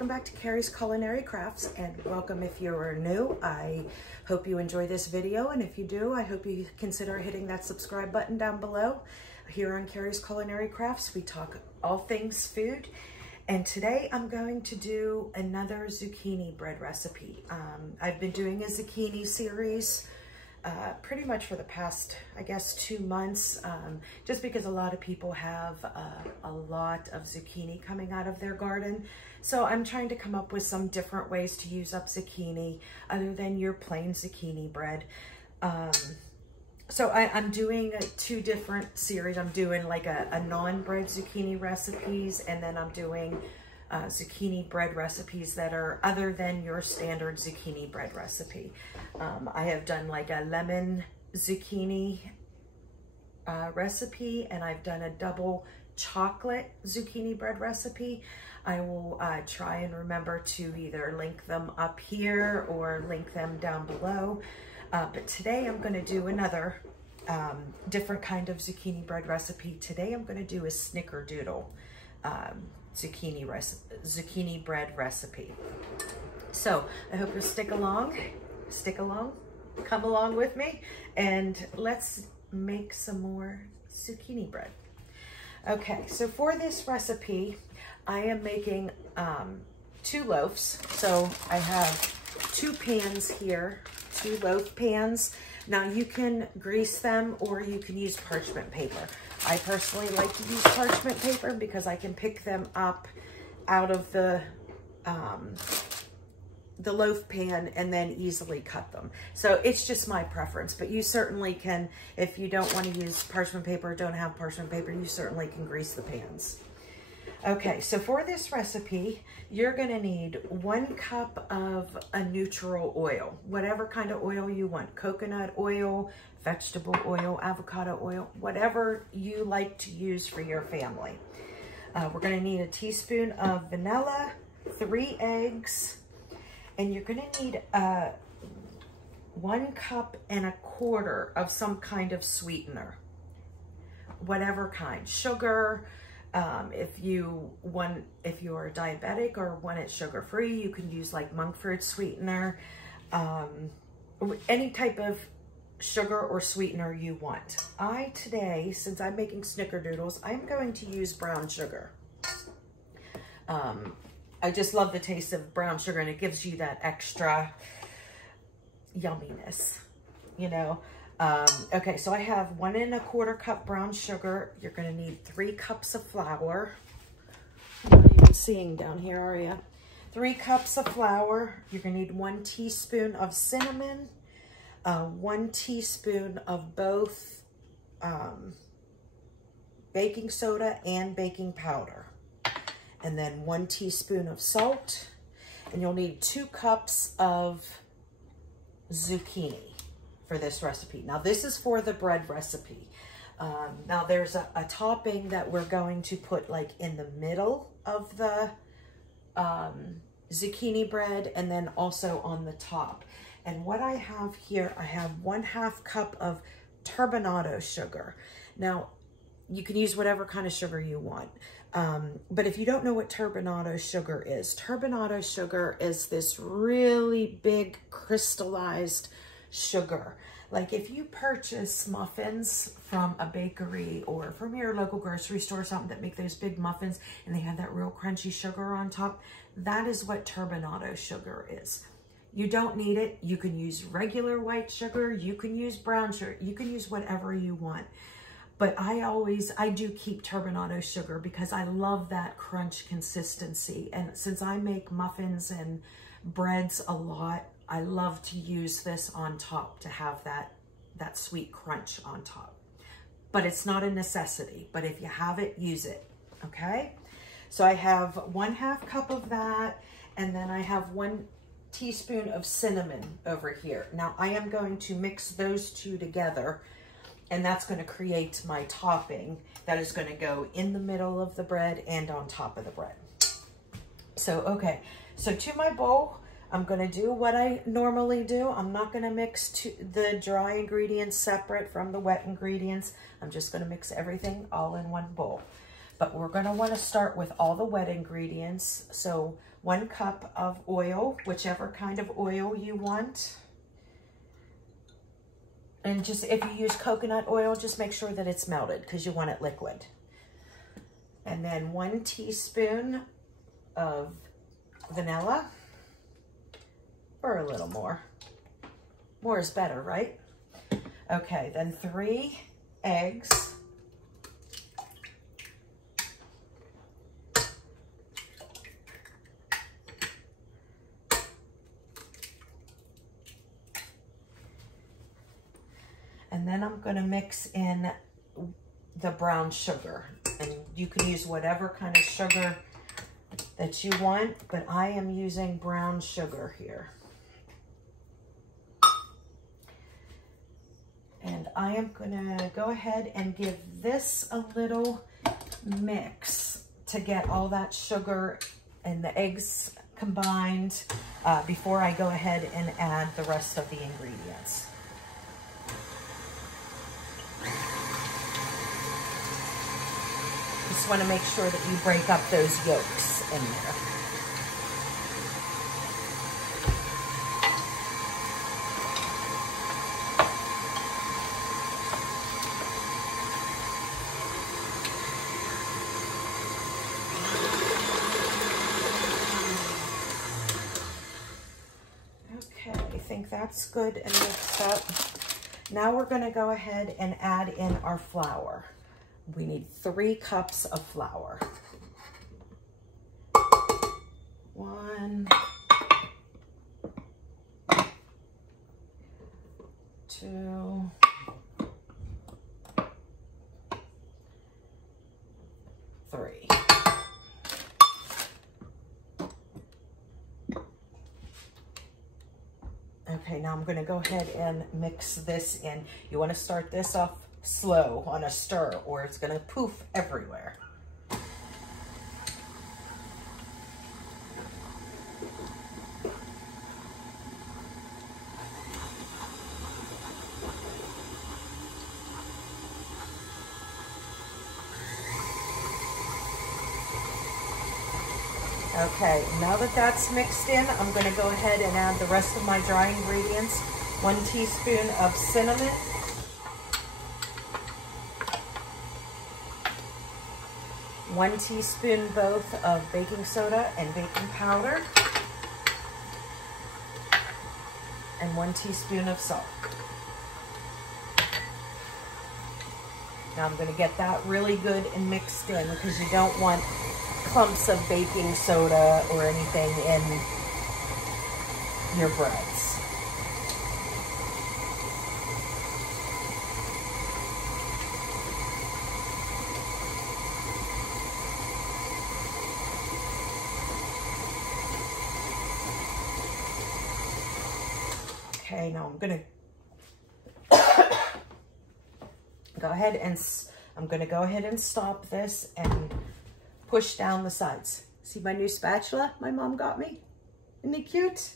welcome back to Carrie's Culinary Crafts, and welcome if you're new. I hope you enjoy this video, and if you do, I hope you consider hitting that subscribe button down below. Here on Carrie's Culinary Crafts, we talk all things food, and today I'm going to do another zucchini bread recipe. I've been doing a zucchini series pretty much for the past, I guess, 2 months, just because a lot of people have a lot of zucchini coming out of their garden. So I'm trying to come up with some different ways to use up zucchini other than your plain zucchini bread. So I'm doing 2 different series. I'm doing like a non-bread zucchini recipes, and then I'm doing zucchini bread recipes that are other than your standard zucchini bread recipe. I have done like a lemon zucchini recipe, and I've done a double chocolate zucchini bread recipe. I will try and remember to either link them up here or link them down below. But today I'm going to do another different kind of zucchini bread recipe. Today I'm going to do a Snickerdoodle zucchini bread recipe. So I hope you'll stick along, come along with me, and let's make some more zucchini bread. Okay, so for this recipe, I am making 2 loaves. So I have 2 pans here, 2 loaf pans. Now you can grease them or you can use parchment paper. I personally like to use parchment paper because I can pick them up out of the loaf pan and then easily cut them. So it's just my preference, but you certainly can, if you don't want to use parchment paper, don't have parchment paper, you certainly can grease the pans. Okay, so for this recipe, you're gonna need 1 cup of a neutral oil, whatever kind of oil you want, coconut oil, vegetable oil, avocado oil, whatever you like to use for your family. We're gonna need a teaspoon of vanilla, 3 eggs, and you're gonna need 1 cup and a quarter of some kind of sweetener, whatever kind, sugar. If you are diabetic or want it sugar-free, you can use like monk fruit sweetener, any type of sugar or sweetener you want. Today, since I'm making snickerdoodles, I'm going to use brown sugar. I just love the taste of brown sugar, and it gives you that extra yumminess, you know. Okay, so I have 1 1/4 cup brown sugar. You're gonna need 3 cups of flour. I'm not even seeing down here, are you? 3 cups of flour. You're gonna need 1 teaspoon of cinnamon, 1 teaspoon of both baking soda and baking powder, and then 1 teaspoon of salt, and you'll need 2 cups of zucchini for this recipe. Now this is for the bread recipe. Now there's a topping that we're going to put like in the middle of the zucchini bread, and then also on the top. And what I have here, I have 1/2 cup of turbinado sugar. Now you can use whatever kind of sugar you want. But if you don't know what turbinado sugar is this really big crystallized sugar. Like if you purchase muffins from a bakery or from your local grocery store or something that make those big muffins and they have that real crunchy sugar on top, that is what turbinado sugar is. You don't need it. You can use regular white sugar, you can use brown sugar, you can use whatever you want. But I do keep turbinado sugar because I love that crunch consistency. And since I make muffins and breads a lot, I love to use this on top to have that sweet crunch on top. But it's not a necessity, but if you have it, use it, okay? So I have 1/2 cup of that, and then I have 1 teaspoon of cinnamon over here. Now I am going to mix those 2 together, and that's gonna create my topping that is gonna go in the middle of the bread and on top of the bread. So, okay, so to my bowl, I'm gonna do what I normally do. I'm not gonna mix the dry ingredients separate from the wet ingredients. I'm just gonna mix everything all in one bowl. But we're gonna wanna start with all the wet ingredients. So 1 cup of oil, whichever kind of oil you want. And just, if you use coconut oil, just make sure that it's melted because you want it liquid. And then 1 teaspoon of vanilla, or a little more. More is better, right? Okay, then 3 eggs. And then I'm going to mix in the brown sugar. And you can use whatever kind of sugar that you want, but I am using brown sugar here. And I am going to go ahead and give this a little mix to get all that sugar and the eggs combined before I go ahead and add the rest of the ingredients. Just want to make sure that you break up those yolks in there. Okay, I think that's good and mixed up. Now we're going to go ahead and add in our flour. We need 3 cups of flour. 1, 2, 3. Okay, now I'm going to go ahead and mix this in. You want to start this off slow on a stir or it's going to poof everywhere. Okay, now that that's mixed in, I'm going to go ahead and add the rest of my dry ingredients. 1 teaspoon of cinnamon, 1 teaspoon both of baking soda and baking powder, and 1 teaspoon of salt. Now I'm going to get that really good and mixed in because you don't want clumps of baking soda or anything in your breads. Okay, now I'm going to go ahead and stop this and push down the sides. See my new spatula my mom got me? Isn't it cute?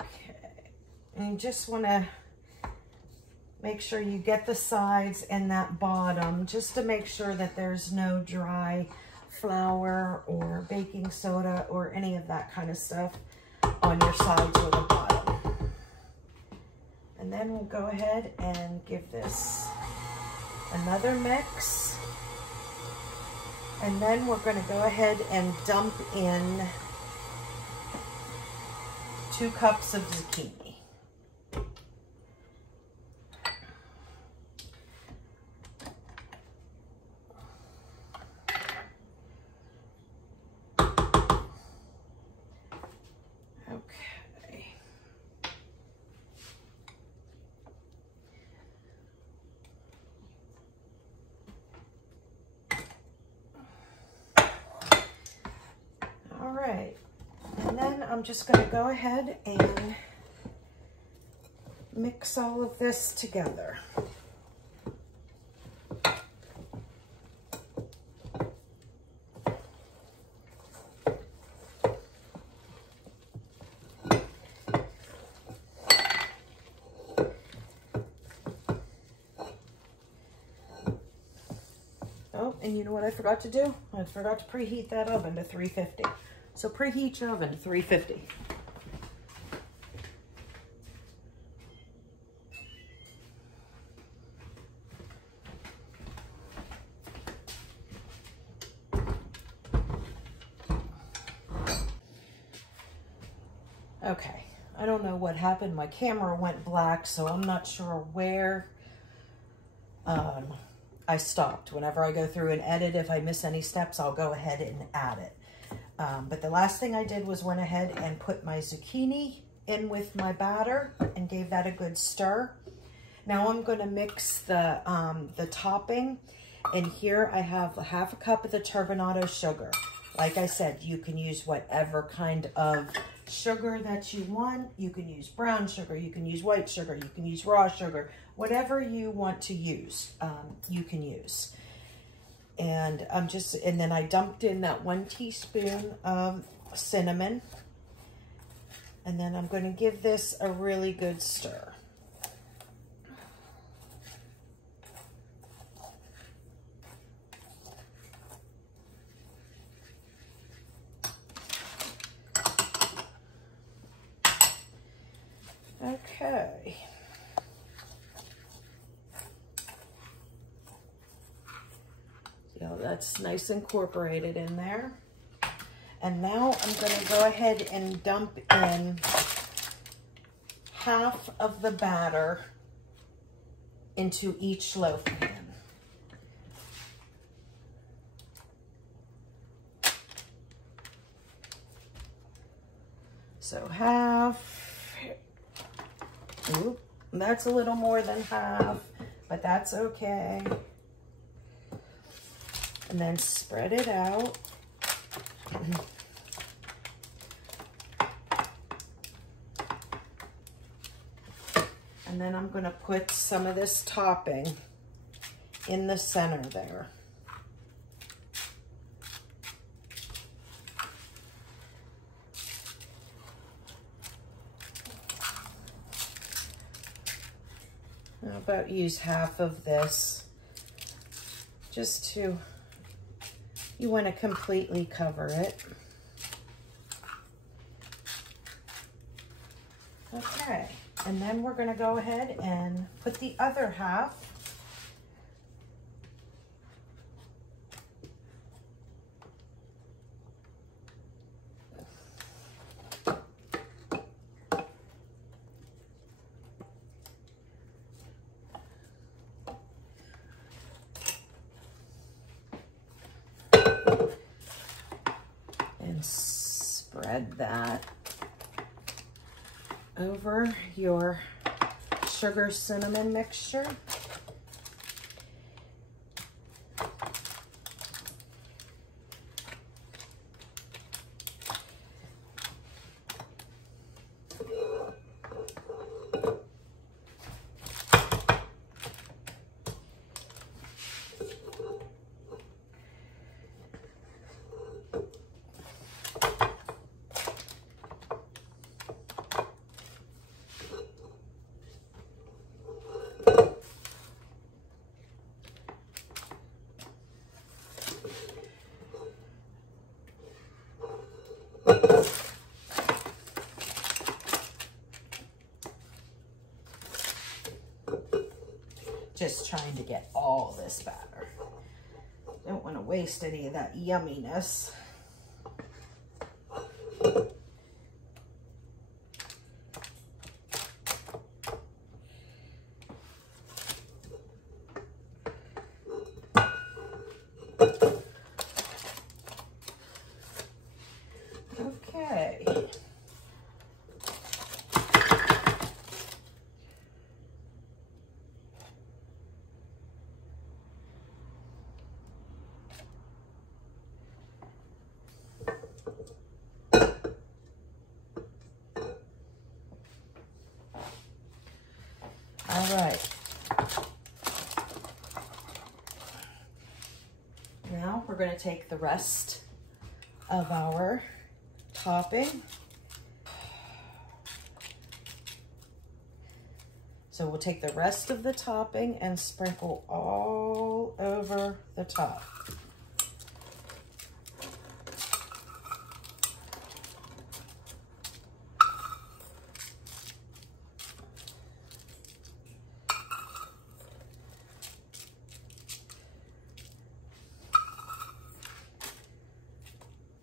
Okay, and you just want to make sure you get the sides and that bottom just to make sure that there's no dry flour or baking soda or any of that kind of stuff on your sides or the bottom. And then we'll go ahead and give this another mix. And then we're going to go ahead and dump in 2 cups of zucchini. I'm just going to go ahead and mix all of this together. Oh, and you know what I forgot to do? I forgot to preheat that oven to 350. So preheat your oven to 350. Okay, I don't know what happened. My camera went black, so I'm not sure where I stopped. Whenever I go through and edit, if I miss any steps, I'll go ahead and add it. But the last thing I did was went ahead and put my zucchini in with my batter and gave that a good stir. Now I'm going to mix the topping, and here I have half a cup of the turbinado sugar. Like I said, you can use whatever kind of sugar that you want. You can use brown sugar, you can use white sugar, you can use raw sugar, whatever you want to use, you can use. And and then I dumped in that 1 teaspoon of cinnamon. And then I'm going to give this a really good stir. Okay. So that's nice incorporated in there. And now I'm going to go ahead and dump in half of the batter into each loaf pan. So half. Ooh, that's a little more than half, but that's okay. And then spread it out. And then I'm going to put some of this topping in the center there. How about use half of this just to, you want to completely cover it. Okay, and then we're going to go ahead and put the other half and spread that over your sugar cinnamon mixture. Just trying to get all this batter. Don't want to waste any of that yumminess. Okay. All right. Now we're going to take the rest of our topping. So we'll take the rest of the topping and sprinkle all over the top.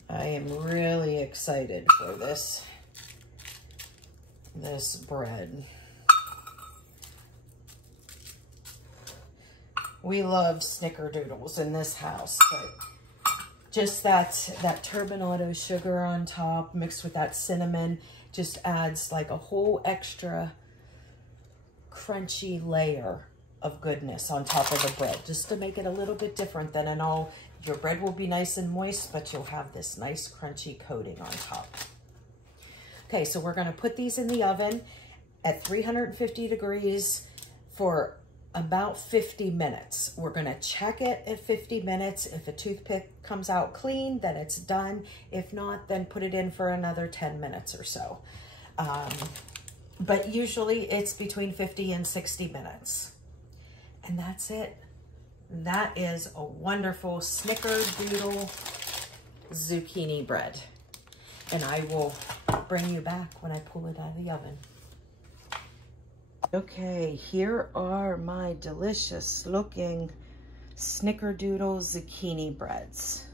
I am really excited for this bread. We love Snickerdoodles in this house, but just that turbinado sugar on top mixed with that cinnamon just adds like a whole extra crunchy layer of goodness on top of the bread, just to make it a little bit different than an all. Your bread will be nice and moist, but you'll have this nice crunchy coating on top. Okay, so we're gonna put these in the oven at 350 degrees for about 50 minutes. We're gonna check it at 50 minutes. If a toothpick comes out clean, then it's done. If not, then put it in for another 10 minutes or so. But usually it's between 50 and 60 minutes. And that's it. That is a wonderful Snickerdoodle zucchini bread. And I will bring you back when I pull it out of the oven. Okay, here are my delicious looking Snickerdoodle zucchini breads.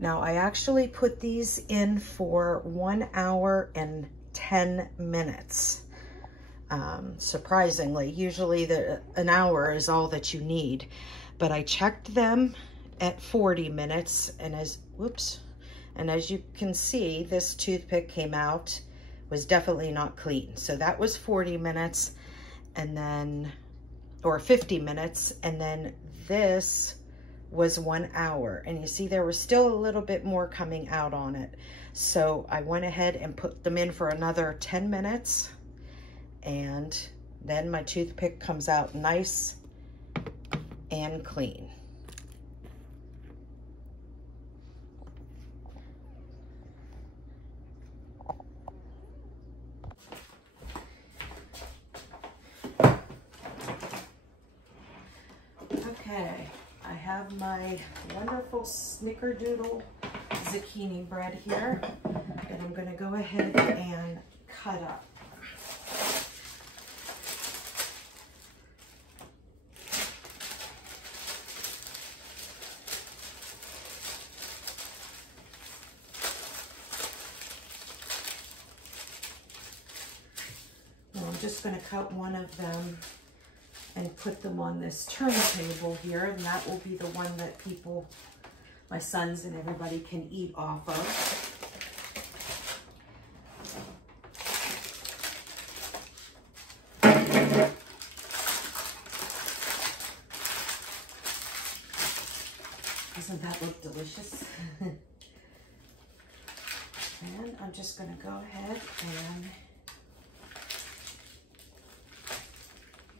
Now I actually put these in for 1 hour and 10 minutes. Surprisingly, usually an hour is all that you need, but I checked them at 40 minutes and as you can see, this toothpick came out, was definitely not clean. So that was 40 minutes and then, or 50 minutes. And then this was 1 hour. And you see there was still a little bit more coming out on it. So I went ahead and put them in for another 10 minutes. And then my toothpick comes out nice and clean. Okay, I have my wonderful Snickerdoodle zucchini bread here that I'm going to go ahead and cut up. I'm just going to cut one of them and put them on this turntable here, and that will be the one that people, my sons and everybody, can eat off of. Doesn't that look delicious? And I'm just going to go ahead and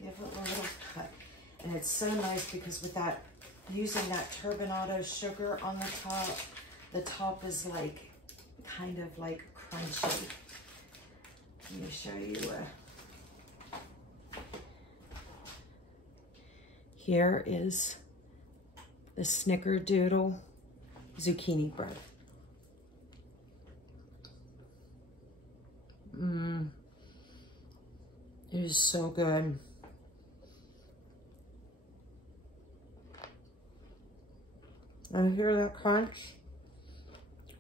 give it a little cut. And it's so nice because with that, using that turbinado sugar on the top is like, kind of like crunchy. Let me show you. Here is the Snickerdoodle zucchini bread. It is so good. And hear that crunch?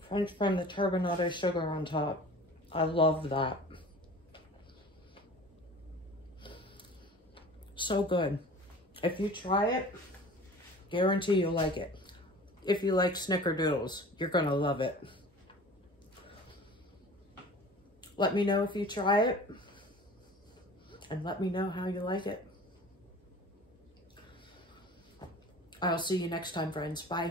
Crunch from the turbinado sugar on top. I love that. So good. If you try it, guarantee you'll like it. If you like Snickerdoodles, you're gonna love it. Let me know if you try it, and let me know how you like it. I'll see you next time, friends. Bye.